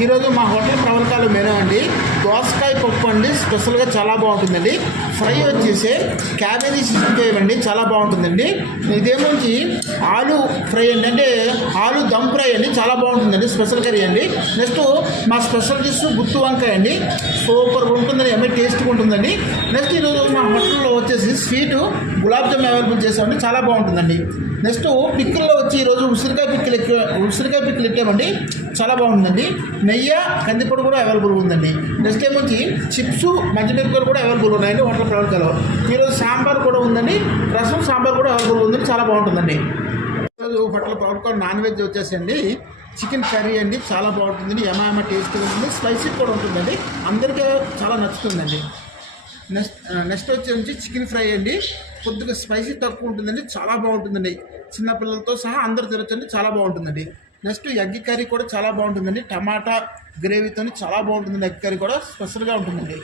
ఈరోజు మా hotel ప్రవల్కాలు menu అండి దోసకాయ పప్పు అండి, స్పెషల్గా చాలా బాగుంటుందండి. ఫ్రై వచ్చేసి క్యాబేజీ చికెన్ అండి, చాలా బాగుంటుందండి. ఇదేమొచ్చి ఆలు ఫ్రై అండి, అంటే ఆలు దమ్ ఫ్రై అండి, చాలా బాగుంటుందండి, స్పెషల్ కర్రీ అండి. నెక్స్ట్ మా స్పెషల్ డిష్ గుత్తి వంకాయ అండి, సూపర్గా ఉంటుందండి, ఎంతో టేస్ట్గా ఉంటుందండి. నెక్స్ట్ ఈరోజు మా హోటల్లో వచ్చేసి స్వీటు గులాబ్ జామ్ అవైలబుల్ చేసామండి, చాలా బాగుంటుందండి. నెక్స్ట్ పిక్కుల్లో వచ్చి ఈరోజు ఉసిరికాయ పిక్కులు ఎట్టామండి, చాలా బాగుంటుందండి. నెయ్యి కందిపొడి కూడా అవైలబుల్ ఉందండి. నెక్స్ట్ ఏమొచ్చి చిప్స్ మధ్యమిరపకాయలు కూడా అవైలబుల్ ఉన్నాయండి హోటల్ ప్రవల్కాలో. ఈరోజు సాంబార్ కూడా ఉందండి, రసం సాంబార్ కూడా అవైలబుల్ ఉందండి, చాలా బాగుంటుందండి. ఈరోజు హోటల్ ప్రవల్కాలో నాన్ వెజ్ వచ్చేసండి చికెన్ కర్రీ అండి, చాలా బాగుంటుందండి, యమ టేస్ట్గా ఉంటుంది, స్పైసీ కూడా ఉంటుందండి, అందరికీ చాలా నచ్చుతుందండి. నెక్స్ట్ వచ్చి చికెన్ ఫ్రై అండి, కొద్దిగా స్పైసీ తక్కువ ఉంటుందండి, చాలా బాగుంటుందండి, చిన్నపిల్లలతో సహా అందరు తినొచ్చండి, చాలా బాగుంటుందండి. నెక్స్ట్ ఎగ్ కర్రీ కూడా చాలా బాగుంటుందండి, టమాటా గ్రేవీతో చాలా బాగుంటుందండి, ఎగ్ కర్రీ కూడా స్పెషల్గా ఉంటుందండి.